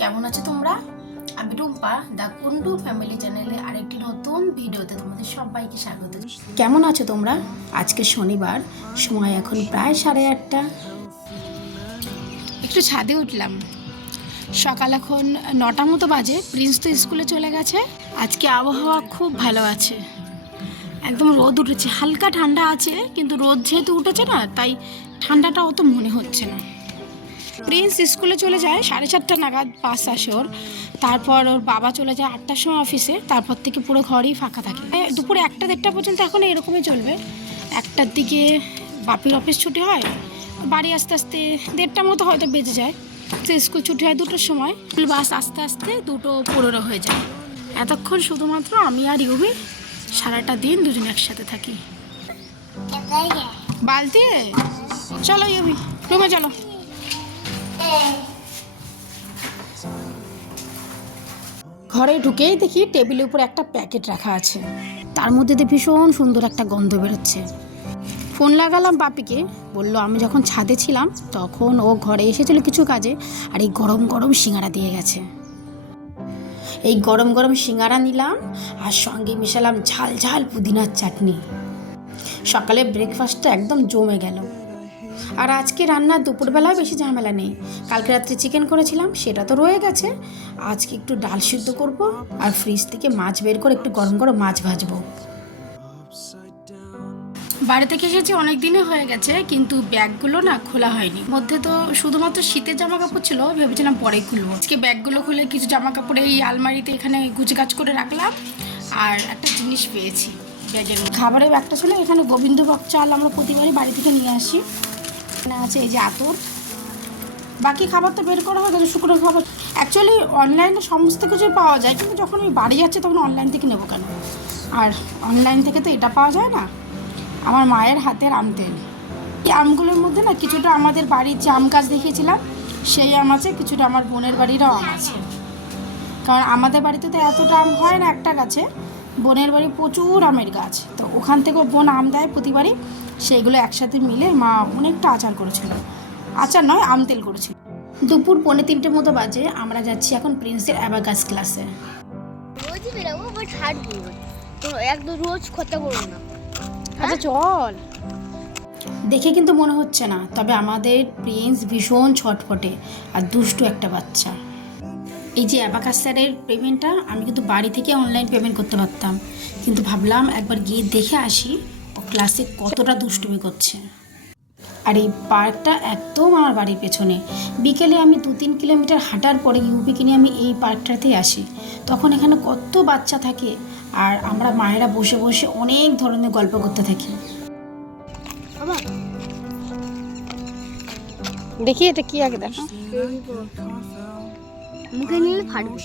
কেমন আছো তোমরা? আমি টুম্পা দ্য কুন্ডু ফ্যামিলি চ্যানেলে আরেকটি নতুন ভিডিওতে তোমাদের সবাইকে স্বাগত। কেমন আছো তোমরা? আজকে শনিবার সময় এখন প্রায় সাড়ে আটটা। একটু ছাদে উঠলাম। সকাল এখন নটা মতো বাজে। প্রিন্স তো স্কুলে চলে গেছে। আজকে আবহাওয়া খুব ভালো আছে। একদম রোদ উঠেছে। হালকা ঠান্ডা আছে, কিন্তু রোদ যেহেতু উঠেছে না, তাই ঠান্ডাটা অত মনে হচ্ছে না। প্রিন্স স্কুলে চলে যায়, সাড়ে চারটা নাগাদ বাস আসে ওর। তারপর ওর বাবা চলে যায় আটটার সময় অফিসে তারপর থেকে পুরো ঘরই ফাঁকা থাকে। দুপুরে একটা দেড়টা পর্যন্ত এখন এরকমই চলবে। একটার দিকে বাপির অফিস ছুটি হয়। বাড়ি আস্তে আস্তে দেড়টা মতো হয়তো বেজে যায়। তো স্কুল ছুটি হয় দুটোর সময় স্কুল বাস আস্তে আস্তে দুটো পনেরো হয়ে যায়। এতক্ষণ শুধুমাত্র আমি আর ইউবি সারাটা দিন দুজন একসাথে থাকি। বালতি? চলো ইউবি রুমে চলো। ঘরে ঢুকেই দেখি টেবিলের উপর একটা প্যাকেট রাখা আছে। তার মধ্যে দিয়ে ভীষণ সুন্দর একটা গন্ধ বেরোচ্ছে। ফোন লাগালাম বাপিকে, বলল, আমি যখন ছাদে ছিলাম, তখন ও ঘরে এসেছিল কিছু কাজে, আর এই গরম গরম সিঙ্গারা দিয়ে গেছে। এই গরম গরম সিঙ্গারা নিলাম, আর সঙ্গে মেশালাম ঝাল ঝাল পুদিনার চাটনি। সকালে ব্রেকফাস্টটা একদম জমে গেল। আর আজকে রান্নার দুপুরবেলায় বেশি ঝামেলা নেই। কালকে রাত্রে চিকেন করেছিলাম, সেটা তো রয়ে গেছে। আজকে একটু ডাল সিদ্ধ করব, আর ফ্রিজ থেকে মাছ বের করে একটু গরম গরম মাছ ভাজবো। বাড়ি থেকে এসেছি, অনেক দিনে হয়ে গেছে, কিন্তু ব্যাগগুলো না খোলা হয়নি। মধ্যে তো শুধুমাত্র শীতের জামা কাপড় ছিল, ভেবেছিলাম পরে খুলবো। আজকে ব্যাগগুলো খুলে কিছু জামা কাপড় এই আলমারিতে এখানে গুছগাছ করে রাখলাম, আর একটা জিনিস পেয়েছি, ব্যাগের। খাবারের ব্যাগটা ছিল, এখানে গোবিন্দভোগ চাল আমরা প্রতিবারই বাড়ি থেকে নিয়ে আসি। এখানে আছে এই যে আতর। বাকি খাবার তো বের করা হয় কিন্তু শুকনো খাবার। অ্যাকচুয়ালি অনলাইনে সমস্ত কিছুই পাওয়া যায়, কিন্তু যখন আমি বাড়ি যাচ্ছি, তখন অনলাইন থেকে নেব কেন? আর অনলাইন থেকে তো এটা পাওয়া যায় না। আমার মায়ের হাতের আম তেল। এই আমগুলোর মধ্যে না কিছুটা আমাদের বাড়ির যে আম গাছ দেখিয়েছিলাম, সেই আম আছে, কিছুটা আমার বোনের বাড়িরও আম আছে। কারণ আমাদের বাড়িতে তো এতটা আম হয় না একটা গাছে, বোনের বাড়ি প্রচুর আমের গাছ। তো ওখান থেকেও বোন আম দেয় প্রতিবারই, সেইগুলো একসাথে মিলে মা অনেকটা আচার করেছিল। আচার নয়, আম তেল করেছিল। দুপুর পৌনে তিনটে মতো বাজে, আমরা যাচ্ছি এখন প্রিন্সের অ্যাবাকাস ক্লাসে। রোজই বেরাবো বাট হাঁটবো রোজ তো একদম রোজ খরচা করব না। আচ্ছা চল। দেখে কিন্তু মনে হচ্ছে না তবে আমাদের প্রিন্স ভীষণ ছটফটে আর দুষ্টু একটা বাচ্চা। এই যে অ্যাবাকাস স্যারের পেমেন্টটা আমি কিন্তু বাড়ি থেকে অনলাইন পেমেন্ট করতে পারতাম। কিন্তু ভাবলাম একবার গিয়ে দেখে আসি ও ক্লাসে কতটা দুষ্টুমি করছে। আর এই পার্কটা একদম আমার বাড়ির পেছনে। বিকেলে আমি দু তিন কিলোমিটার হাঁটার পরে ইউপিকে নিয়ে আমি এই পার্কটাতেই আসি। তখন এখানে কত বাচ্চা থাকে আর আমরা মায়েরা বসে বসে অনেক ধরনের গল্প করতে থাকি। দেখি এটা কি আগে দেখো। মুখে নিলে ফাটবে।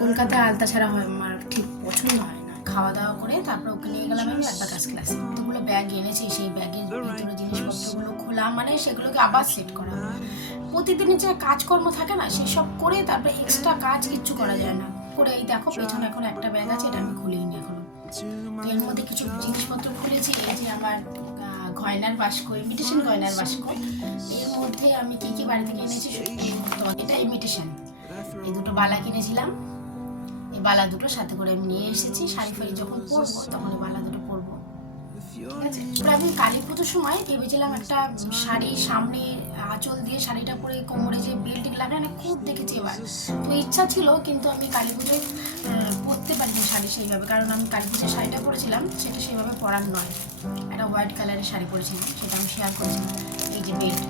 কলকাতায় আলতা ছাড়া হয় আমার ঠিক পছন্দ হয় খাওয়া দাওয়া করে তারপর ওকে নিয়ে গেলাম আমি কাজ ক্লাসে কতগুলো ব্যাগ এনেছি, সেই ব্যাগের ভিতরে জিনিসপত্রগুলো খোলা মানে সেগুলোকে আবার সেট করা। প্রতিদিনের যে কাজকর্ম থাকে না সেই সব করে তারপরে এক্সট্রা কাজ কিচ্ছু করা যায় না। করে এই দেখো, পেছনে এখন একটা ব্যাগ আছে, এটা আমি খুলিনি এখনও। এর মধ্যে কিছু জিনিসপত্র খুলেছি, এই যে আমার গয়নার বাস্ক ইমিটেশন গয়নার বাস্ক। এর মধ্যে আমি কি কি বাড়ি থেকে এনেছি এটা ইমিটেশন এই দুটো বালা কিনেছিলাম। এই বালা দুটো সাথে করে আমি নিয়ে এসেছি, শাড়ি ফাড়ি যখন পরবো তখন এই বালা দুটো পরবো। আমি কালী পুজোর সময় ভেবেছিলাম একটা শাড়ি সামনে আঁচল দিয়ে শাড়িটা পরে কোমরে যে বেল্ট লাগায় না, খুব দেখেছি এবার। তো ইচ্ছা ছিল, কিন্তু আমি কালী পুজোয় পরতে পারিনি শাড়ি সেইভাবে, কারণ আমি কালী পুজোর শাড়িটা পরেছিলাম, সেটা সেইভাবে পরার নয়। একটা হোয়াইট কালারের শাড়ি পরেছিলাম, সেটা আমি শেয়ার করেছিলাম এই যে বেল্ট।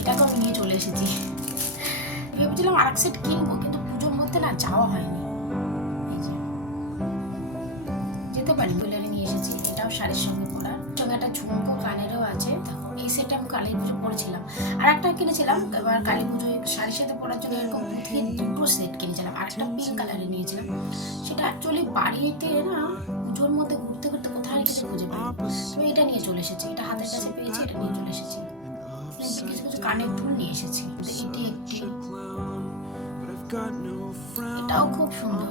এটাকে আমি নিয়ে চলে এসেছি। ভেবেছিলাম আর এক সেট কিনবো, কিন্তু পুজোর মধ্যে না যাওয়া হয়নি। পারি নিয়ে এসেছি এটাও শাড়ির সঙ্গে পরা। সঙ্গে একটা ঝুমকো কানেরও আছে এই সেটটা আমি কালী পুজো পরেছিলাম। আর একটা কিনেছিলাম এবার কালী পুজোয় শাড়ির সাথে পরার জন্য এরকম পুঁথির দুটো সেট কিনেছিলাম আর একটা পিঙ্ক কালারের নিয়েছিলাম। সেটা অ্যাকচুয়ালি বাড়িতে না পুজোর মধ্যে ঘুরতে ঘুরতে কোথায় কিছু খুঁজে পাই তো এটা নিয়ে চলে এসেছি এটা হাতের কাছে পেয়েছি এটা নিয়ে চলে এসেছি। কিছু কিছু কানের দুল নিয়ে এসেছি এটি একটি। এটাও খুব সুন্দর।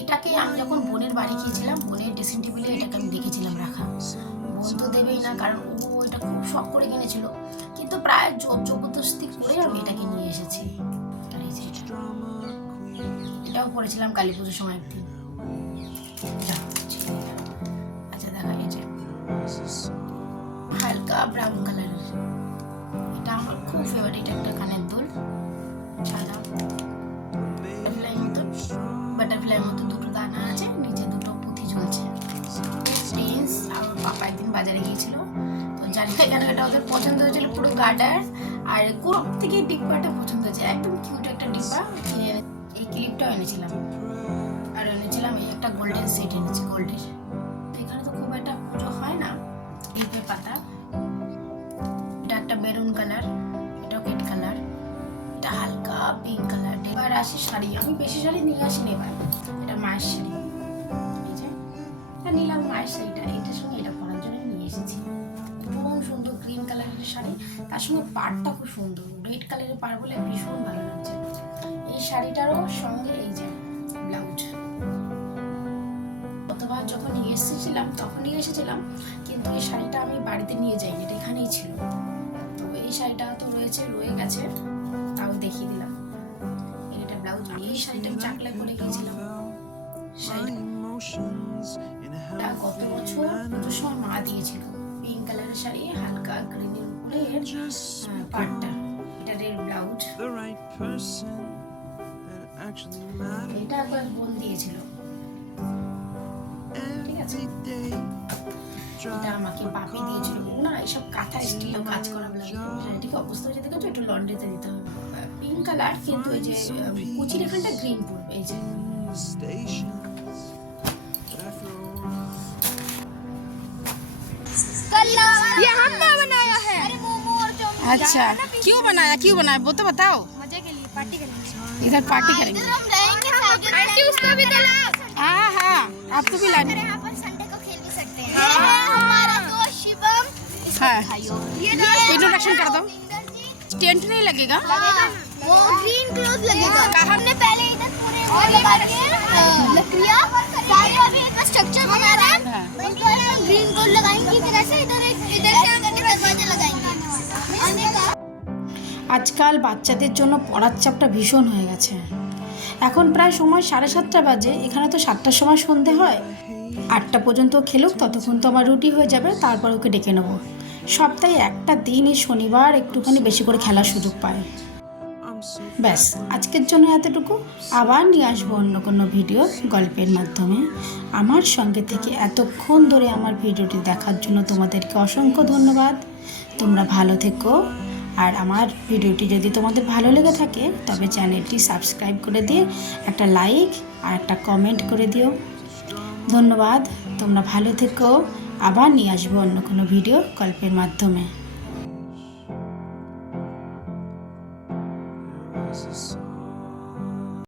এটাকে আমি যখন বোনের বাড়ি গিয়েছিলাম, বোনের ড্রেসিং টেবিলে এটাকে আমি দেখেছিলাম রাখা। বোন তো দেবেই না, কারণ ও এটা খুব শখ করে কিনেছিল। কিন্তু প্রায় জোর জবরদস্তি করে আমি এটাকে নিয়ে এসেছি. এটাও পড়েছিলাম কালী পুজোর সময়। একদিন আচ্ছা দেখা গেছে হালকা ব্রাউন কালারের এটা আমার খুব ফেভারিট একটা কানের পাপা একদিন বাজারে গিয়েছিল। তো জানি না কেন এটা ওদের পছন্দ হয়েছিল পুরো গার্ডার আর কোপ থেকে ডিব্বাটা পছন্দ হয়েছে। একদম কিউট একটা ডিব্বা। কিনে এই ক্লিপটাও এনেছিলাম। আর এনেছিলাম এই একটা গোল্ডেন সেট এনেছি গোল্ডের এখানে তো খুব একটা পুজো হয় না। ক্লিপের পাতা। এটা একটা মেরুন কালার এটা কেট কালার এটা হালকা পিঙ্ক কালার এবার আসি শাড়ি। আমি বেশি শাড়ি নিয়ে আসিনি এবার। এটা মায়ের শাড়ি। নিলাম মায়ের শাড়িটা। শাড়ি তার সঙ্গে পাড়টা খুব সুন্দর। রেড কালারের পাড় বলে ভীষণ ভালো লাগছে। এই শাড়িটারও সঙ্গে এই যে ব্লাউজ গতবার যখন নিয়ে এসেছিলাম তখন নিয়ে এসেছিলাম কিন্তু এই শাড়িটা আমি বাড়িতে নিয়ে যাইনি এটা এখানেই ছিল। তো এই শাড়িটা তো রয়েছে রয়ে গেছে তাও দেখিয়ে দিলাম। এটা ব্লাউজ এই শাড়িটা আমি চাকলায় পরে গিয়েছিলাম। শাড়িটা গত বছর. পুজোর মা দিয়েছিল। পিঙ্ক কালারের শাড়ি হালকা উপরে এর আহ, পাড়টা এটা red blouse The right person that actually matters. এটা একবার বোন দিয়েছিল ঠিক আছে। Every day. এটা আমাকে বাপি দিয়েছিল না এসব কাঁথা স্টিলও কাজ করা ব্লাউজ ঠিক অবস্থা হয়েছে দেখেছো একটু লন্ড্রিতে দিতে হবে পিঙ্ক কালার কিন্তু এই যে আহ, কুচির এখানটা গ্রিন পড়বে এই যে Stations that I throw ये हमने बनाया है अच्छा। क्यों बनाया क्यों बनाया? वो तो बताओ। मज़े के लिए पार्टी करेंगे। इधर पार्टी करेंगे। हम रहेंगे आंटी उसको भी तो हाँ हाँ आपको भी लानी संडे को खेल भी सकते हैं। हमारा दोस्त शिवम। हाँ। ये इंट्रोडक्शन कर दो। टेंट नहीं लगेगा? लगेगा। वो ग्रीन क्लोथ लगेगा। हमने पहले इधर पूरे वो लगा के लकड़ियाँ सारे अभी एक स्ट्रक्चर बना रहे हैं। हाँ। ग्रीन क्लोथ लगाएँगे इधर से इधर एक इधर से दरवाजे लगाएँगे। আজকাল বাচ্চাদের জন্য পড়ার চাপটা ভীষণ হয়ে গেছে। এখন প্রায় সময় সাড়ে সাতটা বাজে, এখানে তো সাতটার সময় সন্ধে হয়। আটটা পর্যন্ত খেলুক, ততক্ষণ তো আমার রুটি হয়ে যাবে, তারপর ওকে ডেকে নেব। সপ্তাহে একটা দিনই শনিবার একটুখানি বেশি করে খেলার সুযোগ পায়। ব্যাস, আজকের জন্য এতটুকু। আবার নিয়ে আসব অন্য কোনো ভিডিও গল্পের মাধ্যমে। আমার সঙ্গে থেকে এতক্ষণ ধরে আমার ভিডিওটি দেখার জন্য তোমাদেরকে অসংখ্য ধন্যবাদ। তোমরা ভালো থেকো। আর আমার ভিডিওটি যদি তোমাদের ভালো লেগে থাকে, তবে চ্যানেলটি সাবস্ক্রাইব করে দিয়ে একটা লাইক আর একটা কমেন্ট করে দিও। ধন্যবাদ, তোমরা ভালো থেকো। আবার নিয়ে আসব অন্য কোনো ভিডিও গল্পের মাধ্যমে।